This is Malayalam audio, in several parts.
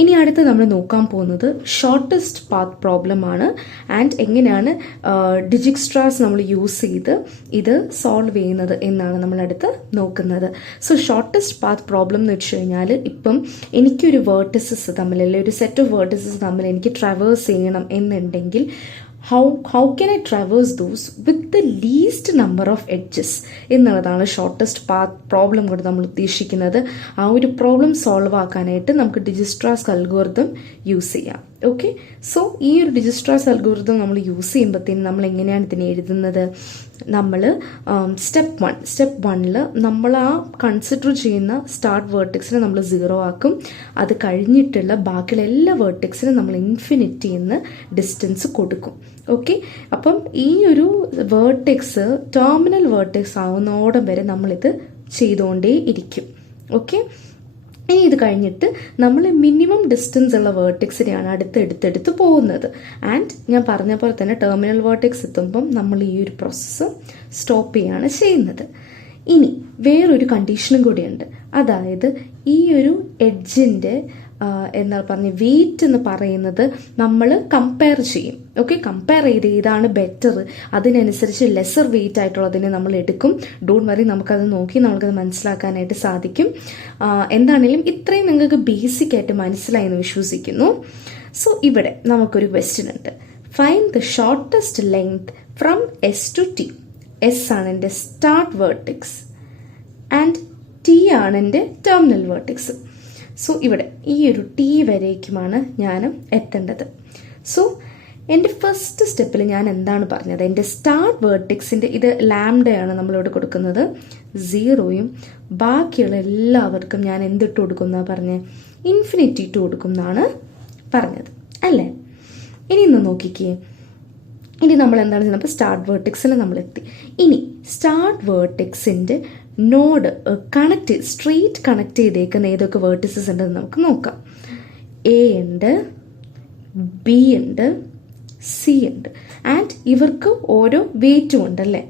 ഇനി അടുത്ത് നമ്മൾ നോക്കാൻ പോകുന്നത് ഷോർട്ടസ്റ്റ് പാത്ത് പ്രോബ്ലം ആണ്. ആൻഡ് എങ്ങനെയാണ് ഡിജിക്സ്ട്രാസ് നമ്മൾ യൂസ് ചെയ്ത് ഇത് സോൾവ് ചെയ്യുന്നത് എന്നാണ് നമ്മൾ അടുത്ത് നോക്കുന്നത്. സോ ഷോർട്ടസ്റ്റ് പാത്ത് പ്രോബ്ലം എന്ന് വെച്ച് കഴിഞ്ഞാൽ, ഇപ്പം എനിക്കൊരു വേർട്ടിസസ് തമ്മിൽ, അല്ലെങ്കിൽ ഒരു സെറ്റ് ഓഫ് വേർട്ടിസസ് തമ്മിൽ എനിക്ക് ട്രാവേഴ്സ് ചെയ്യണം എന്നുണ്ടെങ്കിൽ how can I traverse those with the least number of edges എന്നുള്ളതാണ് ഷോർട്ടസ്റ്റ് പാത്ത് പ്രോബ്ലം കൊണ്ട് നമ്മൾ ഉദ്ദേശിക്കുന്നത്. ആ ഒരു പ്രോബ്ലം സോൾവ് ആക്കാനായിട്ട് നമുക്ക് ഡിജിക്സ്ട്രാസ് അൽഗോരിതം യൂസ് ചെയ്യാം. ഓക്കെ, സോ ഈ ഒരു ഡിജിക്സ്ട്രാസ് അൽഗോരിതം നമ്മൾ യൂസ് ചെയ്യുമ്പോഴത്തേനും നമ്മൾ എങ്ങനെയാണ് ഇതിനെ എഴുതുന്നത്? നമ്മൾ സ്റ്റെപ്പ് വണ്ണിൽ നമ്മൾ ആ കൺസിഡർ ചെയ്യുന്ന സ്റ്റാർട്ട് വേർട്ടെക്സിനെ നമ്മൾ 0 ആക്കും. അത് കഴിഞ്ഞിട്ടുള്ള ബാക്കിയുള്ള എല്ലാ വേർട്ടെക്സിനും നമ്മൾ ഇൻഫിനിറ്റി എന്ന് ഡിസ്റ്റൻസ് കൊടുക്കും. ഓക്കെ, അപ്പം ഈ ഒരു വേർട്ടെക്സ് ടെർമിനൽ വേർട്ടെക്സ് ആവുന്നോടം വരെ നമ്മളിത് ചെയ്തുകൊണ്ടേ ഇരിക്കും. ഓക്കെ, ഇനി ഇത് കഴിഞ്ഞിട്ട് നമ്മൾ മിനിമം ഡിസ്റ്റൻസ് ഉള്ള വേർട്ടെക്സിനെയാണ് അടുത്തെടുത്ത് പോകുന്നത്. ആൻഡ് ഞാൻ പറഞ്ഞ പോലെ തന്നെ ടെർമിനൽ വേർട്ടെക്സ് എത്തുമ്പം നമ്മൾ ഈ ഒരു പ്രോസസ്സ് സ്റ്റോപ്പ് ചെയ്യുകയാണ് ചെയ്യുന്നത്. ഇനി വേറൊരു കണ്ടീഷനും കൂടിയുണ്ട്. അതായത് ഈ ഒരു എഡ്ജിൻ്റെ എന്താ പറഞ്ഞ വെയിറ്റ് എന്ന് പറയുന്നത് നമ്മൾ കമ്പയർ ചെയ്യും. ഓക്കെ, കമ്പയർ ചെയ്ത് ഏതാണ് ബെറ്റർ, അതിനനുസരിച്ച് ലെസർ വെയിറ്റ് ആയിട്ടുള്ളതിനെ നമ്മൾ എടുക്കും. ഡോണ്ട് വറി, നമുക്കത് നോക്കി നമുക്കത് മനസ്സിലാക്കാനായിട്ട് സാധിക്കും. എന്താണെങ്കിലും ഇത്രയും നിങ്ങൾക്ക് ബേസിക് ആയിട്ട് മനസ്സിലായി എന്ന് വിശ്വസിക്കുന്നു. സോ ഇവിടെ നമുക്കൊരു ക്വസ്റ്റ്യൻ ഉണ്ട്. Find the shortest length from S to T. S ആണ് എൻ്റെ സ്റ്റാർട്ട് വേർട്ടെക്സ് ആൻഡ് ടി ആണ് എൻ്റെ ടെർമിനൽ വേർട്ടെക്സ്. സോ ഇവിടെ ഈ ഒരു ടി വരേക്കുമാണ് ഞാൻ എത്തേണ്ടത്. സോ എൻ്റെ ഫസ്റ്റ് സ്റ്റെപ്പിൽ ഞാൻ എന്താണ് പറഞ്ഞത്? എൻ്റെ സ്റ്റാർട്ട് വേർട്ടെക്സിൻ്റെ ഇത് ലാംഡയാണ് നമ്മളിവിടെ കൊടുക്കുന്നത്, 0യും ബാക്കിയുള്ള എല്ലാവർക്കും ഞാൻ എന്തിട്ട് കൊടുക്കുന്ന പറഞ്ഞ് ഇൻഫിനിറ്റി ഇട്ട് കൊടുക്കും എന്നാണ് പറഞ്ഞത് അല്ലേ? ഇനി ഇന്ന് നോക്കിക്കേ, ഇനി നമ്മൾ എന്താണ് ചെയ്യുന്നത്? സ്റ്റാർട്ട് വേർട്ടെക്സിൽ നമ്മൾ എത്തി. ഇനി സ്റ്റാർട്ട് വേർട്ടെക്സിൻ്റെ നോഡ് സ്ട്രെയിറ്റ് കണക്ട് ചെയ്തേക്കുന്ന ഏതൊക്കെ വേർട്ടിസസ് ഉണ്ടെന്ന് നമുക്ക് നോക്കാം. എ ഉണ്ട്, ബി ഉണ്ട്, സി ഉണ്ട്. ആൻഡ് ഇവർക്ക് ഓരോ വെയിറ്റും ഉണ്ടല്ലേ.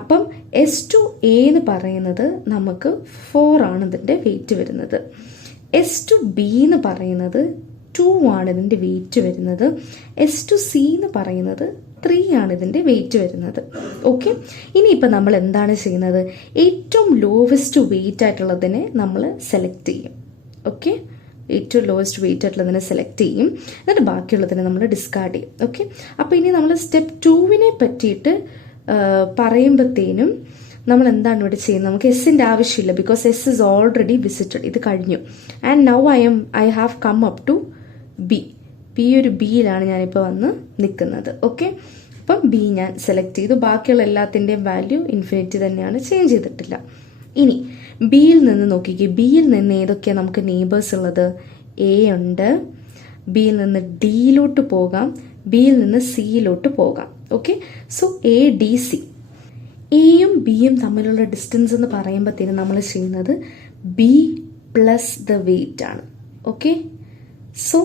അപ്പം എസ് ടു എ എന്ന് പറയുന്നത് നമുക്ക് 4 ആണ് ഇതിൻ്റെ വെയിറ്റ് വരുന്നത്. എസ് ടു ബി എന്ന് പറയുന്നത് 2 ആണ് ഇതിൻ്റെ വെയിറ്റ് വരുന്നത്. എസ് ടു സി എന്ന് പറയുന്നത് 3 ആണ് ഇതിൻ്റെ വെയിറ്റ് വരുന്നത്. ഓക്കെ, ഇനിയിപ്പോൾ നമ്മൾ എന്താണ് ചെയ്യുന്നത്? ഏറ്റവും ലോവസ്റ്റ് വെയിറ്റ് ആയിട്ടുള്ളതിനെ നമ്മൾ സെലക്ട് ചെയ്യും. ഓക്കെ, ഏറ്റവും ലോവസ്റ്റ് വെയിറ്റ് ആയിട്ടുള്ളതിനെ സെലക്ട് ചെയ്യും, എന്നിട്ട് ബാക്കിയുള്ളതിനെ നമ്മൾ ഡിസ്കാർഡ് ചെയ്യും. ഓക്കെ, അപ്പോൾ ഇനി നമ്മൾ സ്റ്റെപ്പ് 2വിനെ പറ്റിയിട്ട് പറയുമ്പോഴത്തേനും നമ്മൾ എന്താണ് ഇവിടെ ചെയ്യുന്നത്? നമുക്ക് എസിൻ്റെ ആവശ്യമില്ല, because S is already visited, ഇത് കഴിഞ്ഞു. And now I have come up to B. ഈ ഒരു ബിയിലാണ് ഞാനിപ്പോൾ വന്ന് നിൽക്കുന്നത്. ഓക്കെ, അപ്പം ബി ഞാൻ സെലക്ട് ചെയ്തു. ബാക്കിയുള്ള എല്ലാത്തിൻ്റെയും വാല്യൂ ഇൻഫിനിറ്റി തന്നെയാണ്, ചേഞ്ച് ചെയ്തിട്ടില്ല. ഇനി ബിയിൽ നിന്ന് നോക്കിക്കേ, ബിയിൽ നിന്ന് ഏതൊക്കെയാണ് നമുക്ക് നെയ്ബേഴ്സ് ഉള്ളത്? എ ഉണ്ട്, ബിയിൽ നിന്ന് ഡിയിലോട്ട് പോകാം, ബിയിൽ നിന്ന് സിയിലോട്ട് പോകാം. Okay, so A D C. എയും ബിയും തമ്മിലുള്ള ഡിസ്റ്റൻസ് എന്ന് പറയുമ്പോഴത്തേനും നമ്മൾ ചെയ്യുന്നത് ബി പ്ലസ് ദ വെയിറ്റ് ആണ്. Okay, so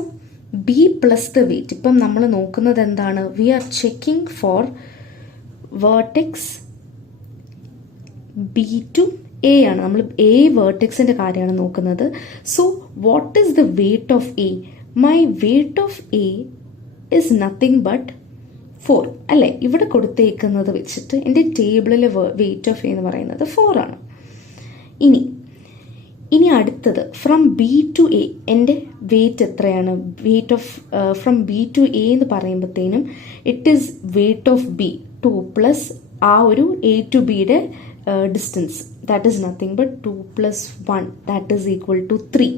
B plus the weight. ഇപ്പം നമ്മൾ നോക്കുന്നത് എന്താണ്? We are checking for vertex B to A ആണ്. നമ്മൾ എ വേർട്ടെക്സിൻ്റെ കാര്യമാണ് നോക്കുന്നത്. So what is the weight of A? My weight of A is nothing but 4 അല്ലേ? ഇവിടെ കൊടുത്തേക്കുന്നത് വെച്ചിട്ട് എൻ്റെ ടേബിളിലെ വെയിറ്റ് ഓഫ് എ എന്ന് പറയുന്നത് 4 ആണ്. ഇനി അടുത്തത് ഫ്രം ബി ടു എ എൻ്റെ വെയിറ്റ് എത്രയാണ്? Weight of from B to A എന്ന് പറയുമ്പോഴത്തേനും it is weight of B 2 plus ആ ഒരു എ ടു ബിയുടെ distance, that is nothing but 2 plus 1, that is equal to 3.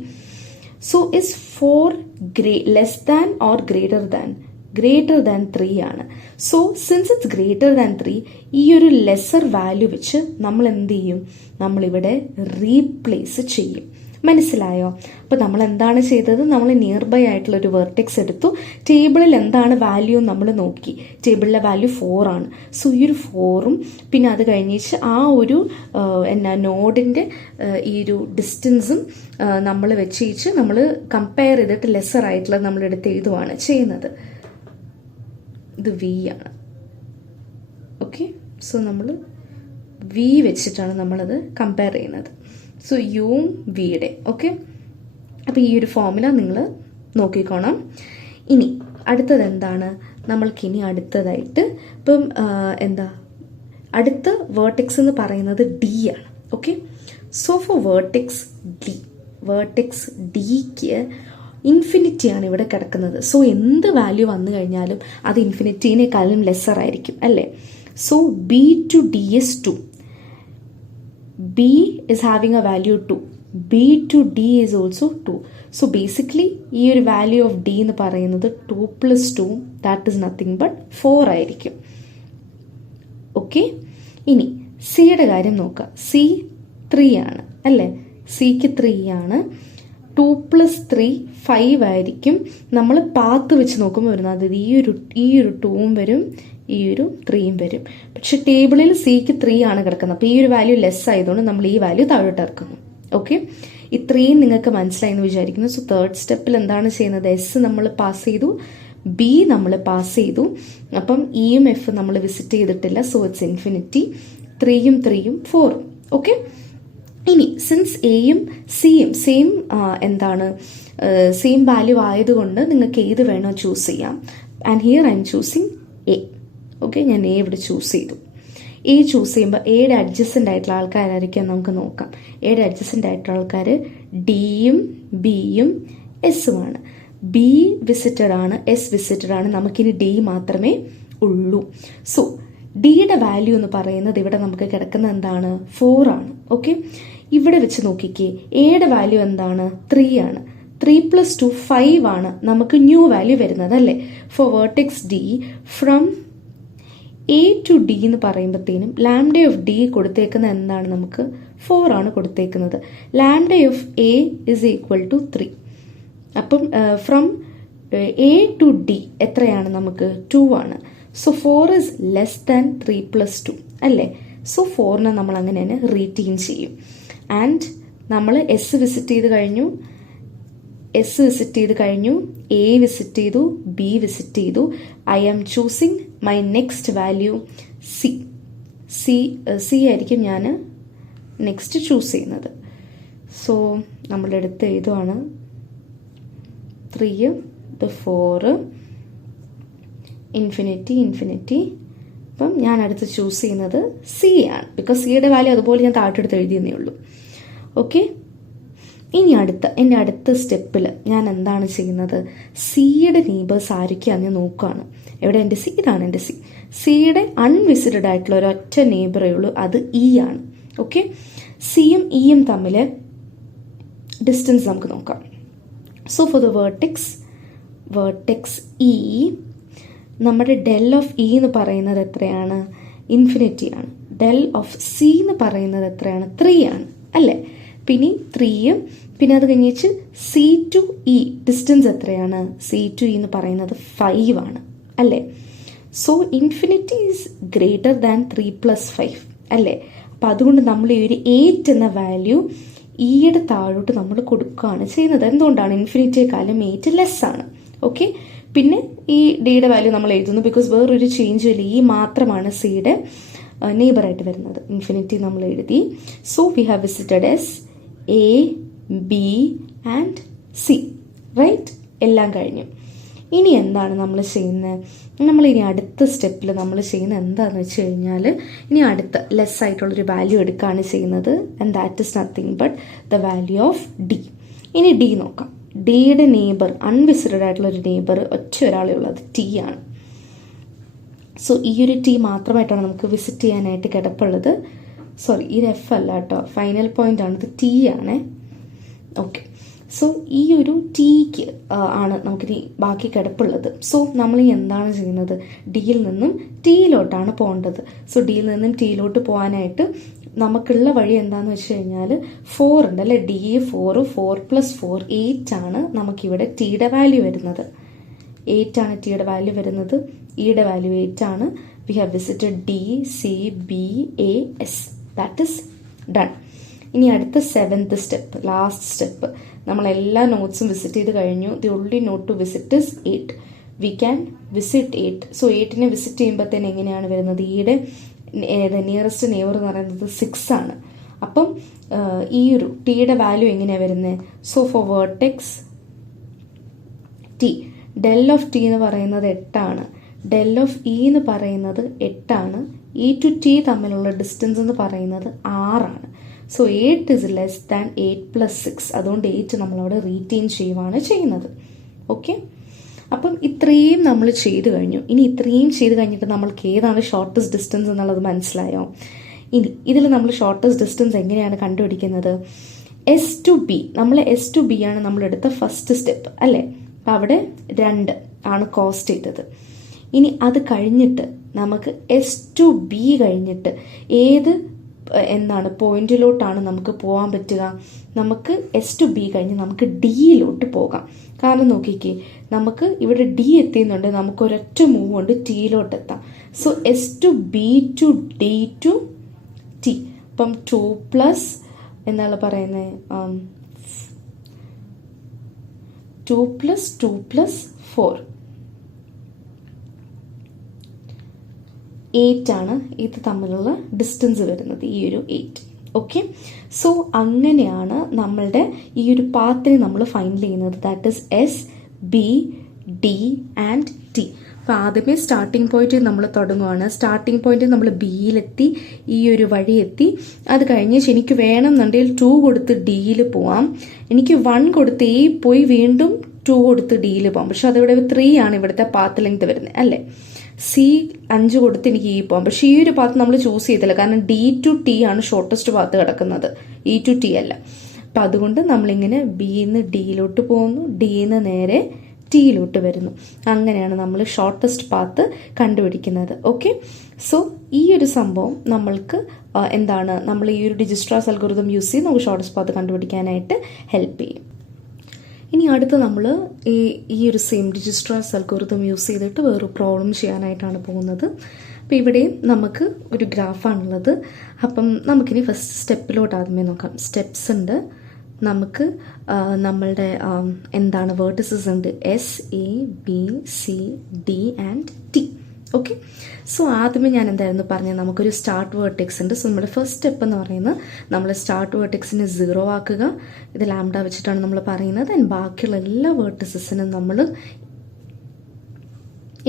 So is 4 less than or greater than 3 ആണ്. So since it's greater than 3, ഈ ഒരു ലെസർ വാല്യൂ വെച്ച് നമ്മൾ എന്ത് ചെയ്യും? നമ്മളിവിടെ റീപ്ലേസ് ചെയ്യും. മനസ്സിലായോ? അപ്പോൾ നമ്മൾ എന്താണ് ചെയ്തത്? നമ്മൾ നിയർ ബൈ ആയിട്ടുള്ള ഒരു വെർട്ടെക്സ് എടുത്തു, ടേബിളിൽ എന്താണ് വാല്യൂ നമ്മൾ നോക്കി, ടേബിളിലെ വാല്യൂ 4 ആണ്. സോ ഈ ഒരു 4ഉം പിന്നെ അത് കഴിഞ്ഞിട്ട് ആ ഒരു നോഡിൻ്റെ ഈ ഒരു ഡിസ്റ്റൻസും നമ്മൾ വെച്ച് നമ്മൾ കമ്പയർ ചെയ്തിട്ട് ലെസർ ആയിട്ടുള്ളത് നമ്മളെടുത്ത് എഴുതുവാണ് ചെയ്യുന്നത്. ഇത് വി ആണ്. ഓക്കെ, സോ നമ്മൾ വി വെച്ചിട്ടാണ് നമ്മളത് കമ്പയർ ചെയ്യുന്നത്. സോ യുവും വിയുടെ. ഓക്കെ, അപ്പോൾ ഈ ഒരു ഫോർമുല നിങ്ങൾ നോക്കിക്കോണം. ഇനി അടുത്തത് എന്താണ്, നമ്മൾക്കിനി അടുത്തതായിട്ട് ഇപ്പം അടുത്ത വേർട്ടെക്സ് എന്ന് പറയുന്നത് ഡി ആണ്. ഓക്കെ, സോ ഫോർ വേർട്ടെക്സ് ഡിക്ക് ഇൻഫിനിറ്റിയാണ് ഇവിടെ കിടക്കുന്നത്. സോ എന്ത് വാല്യൂ വന്നു കഴിഞ്ഞാലും അത് ഇൻഫിനിറ്റീനേക്കാളും ലെസ്സർ ആയിരിക്കും അല്ലേ. So B to D is 2. B is having a value 2. B to D is also 2. So basically ഈ ഒരു വാല്യൂ ഓഫ് D എന്ന് പറയുന്നത് 2 plus 2, that is nothing but 4 ആയിരിക്കും. ഓക്കെ, ഇനി സിയുടെ കാര്യം നോക്കാം. സി 3 ആണ് അല്ലേ, സിക്ക് 3 ആണ്. 2 plus 3 5 ആയിരിക്കും. നമ്മൾ പാത്ത് വെച്ച് നോക്കുമ്പോൾ വരുന്നത് അതായത് ഈ ഒരു 2ഉം വരും, ഈ ഒരു 3യും വരും. പക്ഷെ ടേബിളിൽ സിക്ക് 3 ആണ് കിടക്കുന്നത്. അപ്പോൾ ഈ ഒരു വാല്യൂ ലെസ് ആയതുകൊണ്ട് നമ്മൾ ഈ വാല്യൂ താഴോട്ട് ഇറക്കുന്നു. ഓക്കെ, ഇത്രയും നിങ്ങൾക്ക് മനസ്സിലായി എന്ന് വിചാരിക്കുന്നു. സോ തേർഡ് സ്റ്റെപ്പിൽ എന്താണ് ചെയ്യുന്നത്, എസ് നമ്മൾ പാസ് ചെയ്തു, ബി നമ്മൾ പാസ് ചെയ്തു. അപ്പം ഇയും എഫ് നമ്മൾ വിസിറ്റ് ചെയ്തിട്ടില്ല. So it's infinity. 3യും 3യും 4ഉം. ഓക്കെ, ഇനി സിൻസ് എയും സിയും സെയിം വാല്യൂ ആയതുകൊണ്ട് നിങ്ങൾക്ക് ഏത് വേണോ ചൂസ് ചെയ്യാം. And here I M choosing A. Okay, ഞാൻ എ ഇവിടെ ചൂസ് ചെയ്തു. എ ചൂസ് ചെയ്യുമ്പോൾ എയുടെ അഡ്ജസ്റ്റൻ്റ് ആയിട്ടുള്ള ആൾക്കാരായിരിക്കും നമുക്ക് നോക്കാം. എയുടെ അഡ്ജസ്റ്റൻ്റ് ആയിട്ടുള്ള ആൾക്കാർ ഡിയും ബിയും എസുമാണ്. ബി വിസിറ്റഡ് ആണ്, എസ് വിസിറ്റഡ് ആണ്. നമുക്കിനി ഡി മാത്രമേ ഉള്ളൂ. സോ ഡിയുടെ വാല്യൂ എന്ന് പറയുന്നത് ഇവിടെ നമുക്ക് കിടക്കുന്നത് എന്താണ്, 4 ആണ്. ഓക്കെ, ഇവിടെ വെച്ച് നോക്കിക്കേ, എയുടെ വാല്യൂ എന്താണ്, 3 ആണ്. 3 plus 2 5 ആണ് നമുക്ക് ന്യൂ വാല്യൂ വരുന്നത് അല്ലേ. For vertex D from A to D എന്ന് പറയുമ്പോഴത്തേനും ലാംഡ ഓഫ് ഡി കൊടുത്തേക്കുന്ന എന്താണ്, നമുക്ക് 4 ആണ് കൊടുത്തേക്കുന്നത്. Lambda of A is equal to 3. അപ്പം ഫ്രം എ ടു ഡി എത്രയാണ്, നമുക്ക് 2 ആണ്. So 4 is less than 3 plus 2 അല്ലേ. സോ 4നെ നമ്മൾ അങ്ങനെ തന്നെ റീറ്റെയിൻ ചെയ്യും. ആൻഡ് നമ്മൾ എസ് വിസിറ്റ് ചെയ്ത് കഴിഞ്ഞു, എ വിസിറ്റ് ചെയ്തു, ബി വിസിറ്റ് ചെയ്തു. I am choosing my next value C ആയിരിക്കും ഞാൻ നെക്സ്റ്റ് ചൂസ് ചെയ്യുന്നത്. സോ നമ്മളുടെ അടുത്ത് എഴുതുവാണ് 3, 4, ഇൻഫിനിറ്റി. അപ്പം ഞാൻ അടുത്ത് ചൂസ് ചെയ്യുന്നത് സി ആണ്. ബിക്കോസ് സിയുടെ വാല്യൂ അതുപോലെ ഞാൻ താഴെടുത്ത് എഴുതിയെന്നേ ഉള്ളൂ. ഓക്കെ, ഇനി എൻ്റെ അടുത്ത സ്റ്റെപ്പിൽ ഞാൻ എന്താണ് ചെയ്യുന്നത്, സിയുടെ നെയ്ബേഴ്സ് ആരൊക്കെയാണെന്ന് ഞാൻ നോക്കുകയാണ്. എവിടെ എൻ്റെ സി, ഇതാണ് എൻ്റെ സി. സിയുടെ അൺവിസിറ്റഡ് ആയിട്ടുള്ള ഒരൊറ്റ നെയ്ബറേ ഉള്ളൂ, അത് ഇ ആണ്. ഓക്കെ, സിയും ഇയും തമ്മിൽ ഡിസ്റ്റൻസ് നമുക്ക് നോക്കാം. So for the vertex E, നമ്മുടെ ഡെൽ ഓഫ് ഇ എന്ന് പറയുന്നത് എത്രയാണ്, ഇൻഫിനിറ്റി ആണ്. ഡെൽ ഓഫ് സി എന്ന് പറയുന്നത് എത്രയാണ്, 3 ആണ് അല്ലേ. പിന്നെ 3, പിന്നെ അത് കഴിഞ്ഞിട്ട് സി ടു ഇ ഡിസ്റ്റൻസ് എത്രയാണ്, സി ടു ഇ എന്ന് പറയുന്നത് 5 ആണ് അല്ലേ. So infinity is greater than 3 plus 5 അല്ലേ. അപ്പം അതുകൊണ്ട് നമ്മൾ ഈ ഒരു 8 എന്ന വാല്യൂ ഇയുടെ താഴോട്ട് നമ്മൾ കൊടുക്കുകയാണ് ചെയ്യുന്നത്. എന്തുകൊണ്ടാണ്, ഇൻഫിനിറ്റിയെക്കാളും 8 ലെസ് ആണ്. ഓക്കെ, പിന്നെ ഈ ഡിയുടെ വാല്യൂ നമ്മൾ എഴുതുന്നു ബിക്കോസ് വേറൊരു ചേഞ്ച് ഇല്ല, ഈ മാത്രമാണ് സിയുടെ നെയ്ബറായിട്ട് വരുന്നത്. ഇൻഫിനിറ്റി നമ്മൾ എഴുതി. So we have visited S, A, B and C. Right, എല്ലാം കഴിഞ്ഞു. ഇനി എന്താണ് നമ്മൾ ചെയ്യുന്നത്, നമ്മളിനി അടുത്ത സ്റ്റെപ്പിൽ നമ്മൾ ചെയ്യുന്നത് എന്താണെന്ന് വെച്ച് കഴിഞ്ഞാൽ, ഇനി അടുത്ത ലെസ് ആയിട്ടുള്ളൊരു വാല്യൂ എടുക്കുകയാണ് ചെയ്യുന്നത്. And that is nothing but the value of D. ഇനി ഡി നോക്കാം. ഡിയുടെ നെയ്ബർ, അൺവിസിറ്റഡ് ആയിട്ടുള്ള ഒരു നെയ്ബർ ഒറ്റ ഒരാളേ ഉള്ളത്, ടി ആണ്. സോ ഈ ഒരു ടി മാത്രമായിട്ടാണ് നമുക്ക് വിസിറ്റ് ചെയ്യാനായിട്ട് കിടപ്പുള്ളത്. സോറി, ഇത് എഫ് അല്ല കേട്ടോ, ഫൈനൽ പോയിന്റ് ആണ്, ഇത് ടി ആണ്. ഓക്കെ, സോ ഈ ഒരു ടിക്ക് ആണ് നമുക്കിനി ബാക്കി കിടപ്പുള്ളത്. സോ നമ്മൾ എന്താണ് ചെയ്യുന്നത്, ഡിയിൽ നിന്നും ടിയിലോട്ടാണ് പോകേണ്ടത്. സോ ഡിയിൽ നിന്നും ടിയിലോട്ട് പോകാനായിട്ട് നമുക്കുള്ള വഴി എന്താണെന്ന് വെച്ച് കഴിഞ്ഞാൽ 4 ഉണ്ട് അല്ലേ. ഡി 4 plus 4 8 ആണ് നമുക്കിവിടെ ടിയുടെ വാല്യൂ വരുന്നത്. 8 ആണ് ടിയുടെ വാല്യൂ വരുന്നത്. ഇയുടെ വാല്യൂ 8 ആണ്. V have visited D, C, B, A, S. That is done. ഇനി അടുത്ത 7th സ്റ്റെപ്പ്, ലാസ്റ്റ് സ്റ്റെപ്പ്. നമ്മളെല്ലാ നോട്ട്സും വിസിറ്റ് ചെയ്ത് കഴിഞ്ഞു. The only node to visit is 8. We can visit 8. So 8നെ വിസിറ്റ് ചെയ്യുമ്പോഴത്തേന് എങ്ങനെയാണ് വരുന്നത്, ഈയുടെ നിയറസ്റ്റ് നെയ്ബർ എന്ന് പറയുന്നത് 6 ആണ്. അപ്പം ഈ ഒരു ടിയുടെ വാല്യൂ എങ്ങനെയാണ് വരുന്നത്, so for vertex T. Del of T എന്ന് പറയുന്നത് 8 ഡെൽ ഓഫ് ഇ എന്ന് പറയുന്നത് 8 ഇ ടു ടി തമ്മിലുള്ള ഡിസ്റ്റൻസ് എന്ന് പറയുന്നത് 6. So 8 is less than 8 plus 6. അതുകൊണ്ട് 8 നമ്മളവിടെ റീറ്റെയിൻ ചെയ്യുവാണ് ചെയ്യുന്നത്. ഓക്കെ, അപ്പം ഇത്രയും നമ്മൾ ചെയ്ത് കഴിഞ്ഞു. ഇനി ഇത്രയും ചെയ്ത് കഴിഞ്ഞിട്ട് നമ്മൾക്ക് ഏതാണ് ഷോർട്ടസ്റ്റ് ഡിസ്റ്റൻസ് എന്നുള്ളത് മനസ്സിലായോ? ഇനി ഇതിൽ നമ്മൾ ഷോർട്ടസ്റ്റ് ഡിസ്റ്റൻസ് എങ്ങനെയാണ് കണ്ടുപിടിക്കുന്നത്? എസ് ടു ബി, നമ്മൾ എസ് ടു ബി ആണ് നമ്മളെടുത്ത ഫസ്റ്റ് സ്റ്റെപ്പ് അല്ലേ? അപ്പം അവിടെ 2 ആണ് കോസ്റ്റ് ചെയ്തത്. ഇനി അത് കഴിഞ്ഞിട്ട് നമുക്ക് എസ് ടു ബി കഴിഞ്ഞിട്ട് ഏത് പോയിന്റിലോട്ടാണ് നമുക്ക് പോകാൻ പറ്റുക? നമുക്ക് എസ് ടു ബി കഴിഞ്ഞ് നമുക്ക് ഡിയിലോട്ട് പോകാം. കാരണം നോക്കിക്കേ, നമുക്ക് ഇവിടെ ഡി എത്തിയുന്നുണ്ട്, നമുക്ക് ഒരൊറ്റ മൂവ് കൊണ്ട് ടിയിലോട്ട് എത്താം. So S to B to D to T. അപ്പം 2 പ്ലസ് എന്താണ് പറയുന്നത്, 2 പ്ലസ് 2 പ്ലസ് 4 8 ആണ് ഇത് തമ്മിലുള്ള ഡിസ്റ്റൻസ് വരുന്നത്, ഈ ഒരു 8. ഓക്കെ, സോ അങ്ങനെയാണ് നമ്മളുടെ ഈ ഒരു പാത്തിനെ നമ്മൾ ഫൈൻഡ് ചെയ്യുന്നത്. That is S, B, D and T. അപ്പോൾ ആദ്യമേ സ്റ്റാർട്ടിംഗ് പോയിന്റിൽ നമ്മൾ തുടങ്ങുവാണ്. സ്റ്റാർട്ടിംഗ് പോയിന്റിൽ നമ്മൾ ബിയിലെത്തി, ഈ ഒരു വഴി എത്തി. അത് കഴിഞ്ഞ് എനിക്ക് വേണമെന്നുണ്ടെങ്കിൽ 2 കൊടുത്ത് ഡിയിൽ പോവാം, എനിക്ക് 1 കൊടുത്ത് എ പോയി വീണ്ടും 2 കൊടുത്ത് ഡിയിൽ പോകാം. പക്ഷെ അതിവിടെ 3 ആണ് ഇവിടുത്തെ പാത്ത് ലെങ്ത് വരുന്നത് അല്ലേ? സി 5 കൊടുത്ത് എനിക്ക് ഈ പോകാം. പക്ഷേ ഈ ഒരു പാത്ത് നമ്മൾ ചൂസ് ചെയ്തില്ല, കാരണം ഡി ടു ടി ആണ് ഷോർട്ടസ്റ്റ് പാത്ത് കിടക്കുന്നത്, ഇ ടു ടി അല്ല. അപ്പം അതുകൊണ്ട് നമ്മളിങ്ങനെ ബിന്ന് ഡിയിലോട്ട് പോകുന്നു, ഡിന്ന് നേരെ ടിയിലോട്ട് വരുന്നു. അങ്ങനെയാണ് നമ്മൾ ഷോർട്ടസ്റ്റ് പാത്ത് കണ്ടുപിടിക്കുന്നത്. ഓക്കെ, സോ ഈ ഒരു സംഭവം നമ്മൾക്ക് നമ്മൾ ഈ ഒരു ഡിജിസ്ട്രാസ് അൽഗോരിതം യൂസ് ചെയ്ത് നമുക്ക് ഷോർട്ടസ്റ്റ് പാത്ത് കണ്ടുപിടിക്കാനായിട്ട് ഹെൽപ്പ് ചെയ്യും. ഇനി അടുത്ത് നമ്മൾ ഈ ഒരു സെയിം ഡിജിസ്ട്രാസ് അൽഗോരിതം യൂസ് ചെയ്തിട്ട് വേറൊരു പ്രോബ്ലം ചെയ്യാനായിട്ടാണ് പോകുന്നത്. അപ്പോൾ ഇവിടെയും നമുക്ക് ഒരു ഗ്രാഫാണുള്ളത്. അപ്പം നമുക്കിനി ഫസ്റ്റ് സ്റ്റെപ്പിലോട്ട് ആദ്യമേ നോക്കാം. സ്റ്റെപ്സ് ഉണ്ട്, നമുക്ക് നമ്മളുടെ വേർട്ടിസസ് ഉണ്ട്, S, A, B, C, D and T. Okay, so ആദ്യമേ ഞാൻ എന്തായിരുന്നു പറഞ്ഞത്, നമുക്കൊരു സ്റ്റാർട്ട് വേർട്ടെക്സ് ഉണ്ട്. സോ നമ്മുടെ ഫസ്റ്റ് സ്റ്റെപ്പ് എന്ന് പറയുന്നത് നമ്മൾ സ്റ്റാർട്ട് വേർട്ടെക്സിനെ 0 ആക്കുക. ഇത് ലാംഡ വെച്ചിട്ടാണ് നമ്മൾ പറയുന്നത്. ആൻഡ് ബാക്കിയുള്ള എല്ലാ വേർട്ടിസസിനും നമ്മൾ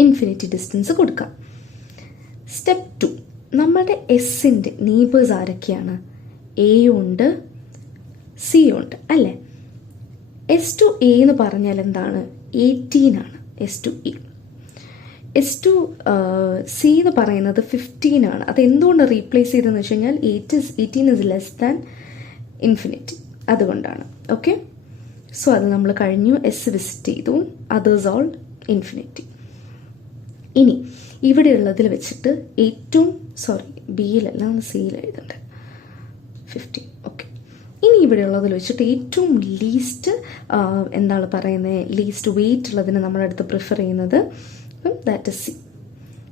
ഇൻഫിനിറ്റി ഡിസ്റ്റൻസ് കൊടുക്കാം. സ്റ്റെപ്പ് 2, നമ്മുടെ എസിൻ്റെ നെയ്ബേഴ്സ് ആരൊക്കെയാണ്? എയും ഉണ്ട്, സിയും ഉണ്ട് അല്ലേ? എസ് ടു എ എന്ന് പറഞ്ഞാൽ എന്താണ്? 18 ആണ് S to A. S to C എന്ന് പറയുന്നത് 15 ആണ്. അത് എന്തുകൊണ്ട് റീപ്ലേസ് ചെയ്തതെന്ന് വെച്ച് കഴിഞ്ഞാൽ 18 ഇസ് ലെസ് ദാൻ ഇൻഫിനിറ്റി, അതുകൊണ്ടാണ്. ഓക്കെ, സോ അത് നമ്മൾ കഴിഞ്ഞു. എസ് വിസിറ്റ് ചെയ്തു, അതേഴ്സ് ഓൾ ഇൻഫിനിറ്റി. ഇനി ഇവിടെയുള്ളതിൽ വെച്ചിട്ട് ബിയിലല്ല, സിയിൽ എഴുതണ്ടേ, 15. ഓക്കെ, ഇനി ഇവിടെയുള്ളതിൽ വെച്ചിട്ട് ഏറ്റവും ലീസ്റ്റ് ലീസ്റ്റ് വെയിറ്റ് ഉള്ളതിന് നമ്മുടെ അടുത്ത് പ്രിഫർ ചെയ്യുന്നത് ദാറ്റ് ഇസ് സി.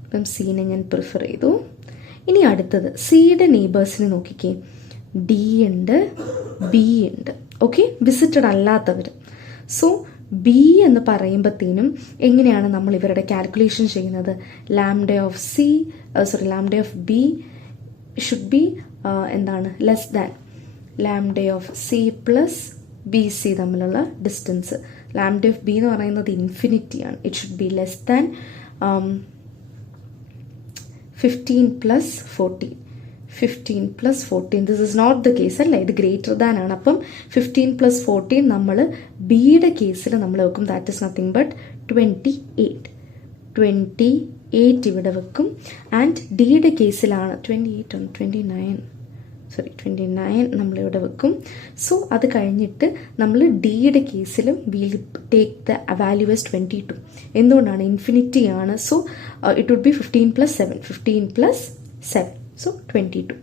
അപ്പം സീനെ ഞാൻ പ്രിഫർ ചെയ്തു. ഇനി അടുത്തത് സിയുടെ നെയ്ബേഴ്സിനെ നോക്കിക്കേ, ഡി ഉണ്ട്, ബി ഉണ്ട്. ഓക്കെ, വിസിറ്റഡ് അല്ലാത്തവർ. സോ ബി എന്ന് പറയുമ്പോഴത്തേനും എങ്ങനെയാണ് നമ്മൾ ഇവരുടെ കാൽക്കുലേഷൻ ചെയ്യുന്നത്? Lambda of B should be less than lambda of C plus B C തമ്മിലുള്ള ഡിസ്റ്റൻസ്. ലാംഡ ഓഫ് ബി എന്ന് പറയുന്നത് ഇൻഫിനിറ്റിയാണ്. It should be less than 15 plus 14. 15 plus 14, this is not the case അല്ലേ, ഇത് ഗ്രേറ്റർ ദാൻ ആണ്. അപ്പം 15 പ്ലസ് 14 നമ്മൾ ബിയുടെ കേസിൽ നമ്മൾ വെക്കും, ദാറ്റ് ഇസ് നത്തിങ് ബട്ട് 28 ഇവിടെ വെക്കും. ആൻഡ് ഡിയുടെ കേസിലാണ് 29 നമ്മളിവിടെ വെക്കും. സോ അത് കഴിഞ്ഞിട്ട് നമ്മൾ ഡിയുടെ കേസിലും will take the value as 22. എന്തുകൊണ്ടാണ്? ഇൻഫിനിറ്റി ആണ്. So it would be 15 plus 7, so 22.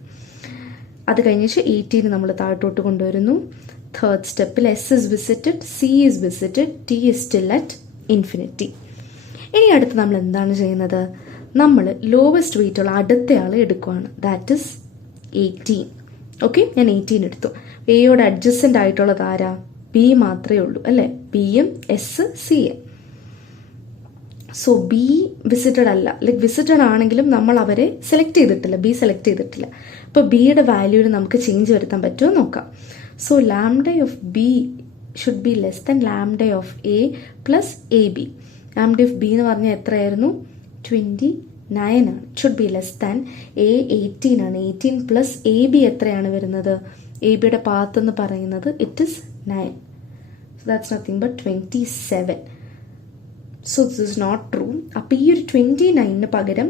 അത് കഴിഞ്ഞിട്ട് 18 നമ്മൾ താഴോട്ട് കൊണ്ടുവരുന്നു. തേർഡ് സ്റ്റെപ്പിൽ S is visited, C is visited, T is still at infinity. ഇനി അടുത്ത് നമ്മൾ എന്താണ് ചെയ്യുന്നത്? നമ്മൾ ലോവസ്റ്റ് വെയിറ്റ് ഉള്ള അടുത്തയാളെ എടുക്കുകയാണ്, ദാറ്റ് ഇസ് 18. ഓക്കെ, ഞാൻ 18 എടുത്തു. എയോട് അഡ്ജസ്റ്റൻ്റ് ആയിട്ടുള്ളത് ആരാ? ബി മാത്രമേ ഉള്ളൂ അല്ലേ? ബിയും എസ് സിയും. സോ ബി വിസിറ്റഡ് അല്ല, വിസിറ്റഡ് ആണെങ്കിലും നമ്മൾ അവരെ സെലക്ട് ചെയ്തിട്ടില്ല, ബി സെലക്ട് ചെയ്തിട്ടില്ല. അപ്പോൾ ബിയുടെ വാല്യൂവിന് നമുക്ക് ചേഞ്ച് വരുത്താൻ പറ്റുമോ നോക്കാം. So lambda of B should be less than lambda of A plus A B. Lambda of B എന്ന് പറഞ്ഞാൽ എത്രയായിരുന്നു? 29 ആണ്. Should be less than A 18 ആണ്. 18 പ്ലസ് എ ബി എത്രയാണ് വരുന്നത്? എ ബിയുടെ പാത്ത് എന്ന് പറയുന്നത് it is 9. So that's nothing but 27. So this is not true. അപ്പോൾ ഈ ഒരു 29 പകരം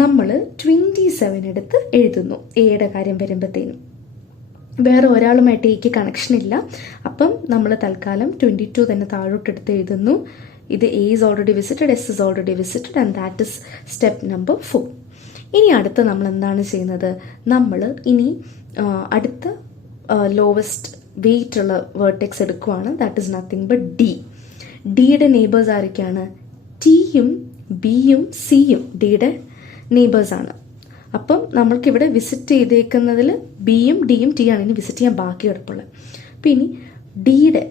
നമ്മൾ 27 എടുത്ത് എഴുതുന്നു എയുടെ കാര്യം വരുമ്പോഴത്തേനും. വേറെ ഒരാളുമായിട്ട് എക്ക് കണക്ഷൻ ഇല്ല. അപ്പം നമ്മൾ തൽക്കാലം 22 തന്നെ താഴോട്ടെടുത്ത് എഴുതുന്നു. ഇത് A is already visited, S is already visited and that is step number 4. ഇനി അടുത്ത് നമ്മൾ എന്താണ് ചെയ്യുന്നത്? നമ്മൾ ഇനി അടുത്ത ലോവസ്റ്റ് വെയിറ്റ് ഉള്ള വേർട്ടെക്സ് എടുക്കുവാണ്. That is nothing but D. ഡിയുടെ നെയ്ബേഴ്സ് ആരൊക്കെയാണ്? ടിയും ബിയും സിയും ഡിയുടെ നെയ്ബേഴ്സാണ്. അപ്പം നമ്മൾക്കിവിടെ വിസിറ്റ് ചെയ്തേക്കുന്നതിൽ ബിയും ഡിയും ടി ആണ് ഇനി വിസിറ്റ് ചെയ്യാൻ ബാക്കി കിടപ്പുള്ളത്. അപ്പം ഇനി ഡിയുടെ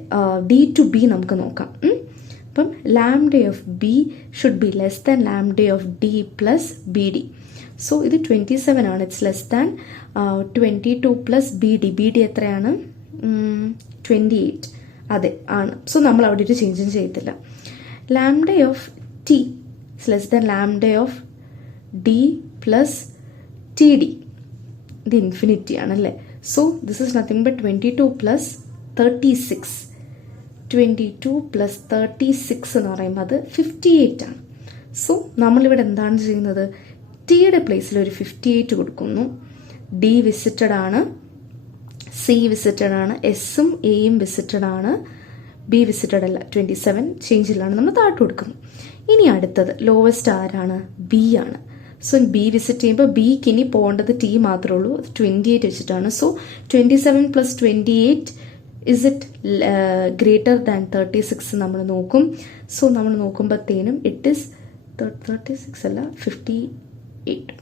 ഡി ടു ബി നമുക്ക് നോക്കാം. അപ്പം lambda of B should be less than lambda of D plus B D. So ഇത് 27 ആണ്. It's less than 22 plus B D. B D എത്രയാണ്? 28. അതെ ആണ്. സോ നമ്മൾ അവിടെ ഒരു ചേഞ്ചും ചെയ്യത്തില്ല. Lambda of T is less than lambda of D plus T D. ഇത് ഇൻഫിനിറ്റി ആണല്ലേ. So this is nothing but 22 plus 36. 22 plus 36 എന്ന് പറയുമ്പോൾ അത് 58 ആണ്. സോ നമ്മളിവിടെ എന്താണ് ചെയ്യുന്നത്? ടിയുടെ പ്ലേസിൽ ഒരു 58 കൊടുക്കുന്നു. ഡി വിസിറ്റഡ് ആണ്, സി വിസിറ്റഡ് ആണ്, എസും എയും വിസിറ്റഡ് ആണ്, ബി വിസിറ്റഡ് അല്ല. 27 ചേഞ്ചിലാണ്, നമ്മൾ താഴോട്ട് കൊടുക്കുന്നു. ഇനി അടുത്തത് ലോവസ്റ്റ് ആരാണ്? ബി ആണ്. സോ ബി വിസിറ്റ് ചെയ്യുമ്പോൾ ബിക്ക് ഇനി പോകേണ്ടത് ടി മാത്രമേ ഉള്ളൂ. 28 വെച്ചിട്ടാണ്. So 27 plus 28 is it greater than 36 നമ്മൾ നോക്കും. സോ നമ്മൾ നോക്കുമ്പോഴത്തേനും ഇറ്റ് ഇസ് 36 അല്ല 58.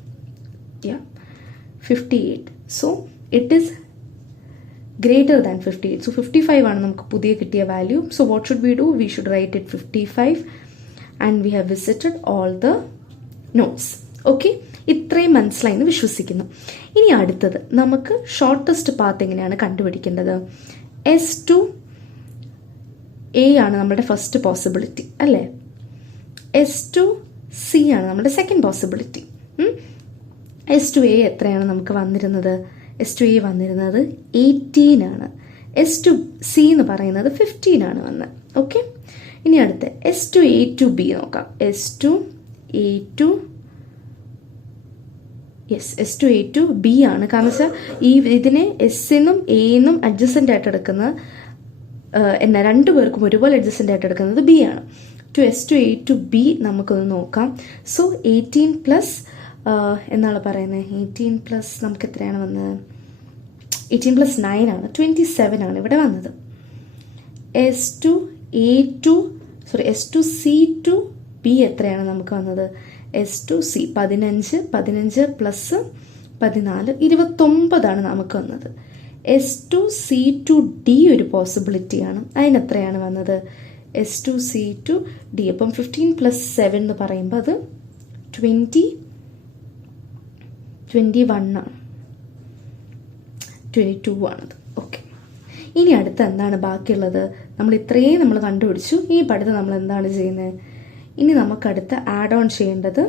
58. So it is greater than 58. So 55 ആണ് നമുക്ക് പുതിയ കിട്ടിയ value. So what should we do? We should write it 55 and we have visited all the notes. Okay, ഇത്രയും മനസ്സിലായെന്ന് വിശ്വസിക്കുന്നു. ഇനി അടുത്തത് നമുക്ക് ഷോർട്ടസ്റ്റ് പാത്ത് എങ്ങനെയാണ് കണ്ടുപിടിക്കേണ്ടത്? S2 A ആണ് നമ്മുടെ ഫസ്റ്റ് പോസിബിലിറ്റി അല്ലേ. S2 C ആണ് നമ്മുടെ സെക്കൻഡ് പോസിബിലിറ്റി. S2 A എത്രയാണ് നമുക്ക് വന്നിരുന്നത്? S2 A വന്നിരുന്നത് 18 ആണ്. S2 C എന്ന് പറയുന്നത് 15 ആണ് വന്നത്. ഓക്കെ, ഇനി അടുത്ത് S2 A to B നോക്കാം. S2 A to S2 A to B ആണ്. കാരണം വെച്ചാൽ ഇതിനെ എസ്സിനും എന്നും അഡ്ജസ്റ്റൻ്റ് ആയിട്ട് എടുക്കുന്ന എന്നാ രണ്ടുപേർക്കും ഒരുപോലെ അഡ്ജസ്റ്റൻ്റ് ആയിട്ട് എടുക്കുന്നത് ബി ആണ്. S2 A to B നമുക്കൊന്ന് നോക്കാം. സോ 18 പ്ലസ് എന്നാണ് പറയുന്നത്. 18 പ്ലസ് നമുക്ക് എത്രയാണ് വന്നത്? 18 പ്ലസ് 9 ആണ്. 27 ആണ് ഇവിടെ വന്നത്. S2 C to B എത്രയാണ് നമുക്ക് വന്നത്? S2 C 15 പ്ലസ് 14 29 ആണ് നമുക്ക് വന്നത്. S2 C to D ഒരു പോസിബിലിറ്റിയാണ്. അതിനെത്രയാണ് വന്നത്? S2 C to D. അപ്പം 15 പ്ലസ് 7 എന്ന് പറയുമ്പോൾ അത് 21 ആണ്. 22 ആണത്. ഓക്കെ, ഇനി അടുത്ത് എന്താണ് ബാക്കിയുള്ളത്? നമ്മൾ ഇത്രയും നമ്മൾ കണ്ടുപിടിച്ചു. ഈ പഠിത്തം നമ്മൾ എന്താണ് ചെയ്യുന്നത്? ഇനി നമുക്കടുത്ത് ആഡ് ഓൺ ചെയ്യേണ്ടത്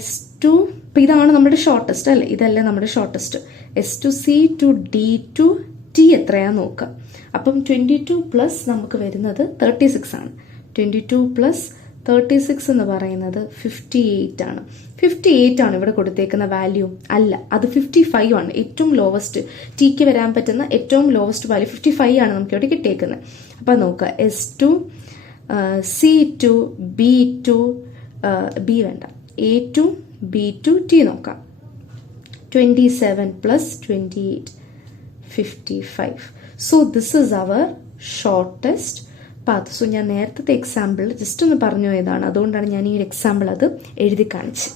S2. ഇപ്പം ഇതാണ് നമ്മുടെ ഷോർട്ടസ്റ്റ് അല്ലേ? ഇതല്ലേ നമ്മുടെ shortest. S2 C to D to T എത്രയാണെന്ന് നോക്കാം. അപ്പം 22 പ്ലസ് നമുക്ക് വരുന്നത് 36 ആണ്. 22 പ്ലസ് 36 എന്ന് പറയുന്നത് 58 ആണ്. 58 ആണ് ഇവിടെ കൊടുത്തേക്കുന്ന വാല്യൂ അല്ല, അത് 55 ആണ്. ഏറ്റവും ലോവസ്റ്റ് ടിക്ക് വരാൻ പറ്റുന്ന ഏറ്റവും ലോവസ്റ്റ് വാല്യൂ 55 ആണ് നമുക്ക് ഇവിടെ കിട്ടിയേക്കുന്നത്. അപ്പം നോക്കുക, S2 C to B to B വേണ്ട, A to B to T നോക്കാം. 27 plus 28 55. So this is our shortest path. സോ ഞാൻ നേരത്തെ എക്സാമ്പിൾ ജസ്റ്റ് ഒന്ന് പറഞ്ഞു പോയതാണ്, അതുകൊണ്ടാണ് ഞാൻ ഈ എക്സാമ്പിൾ അത് എഴുതി കാണിച്ചത്.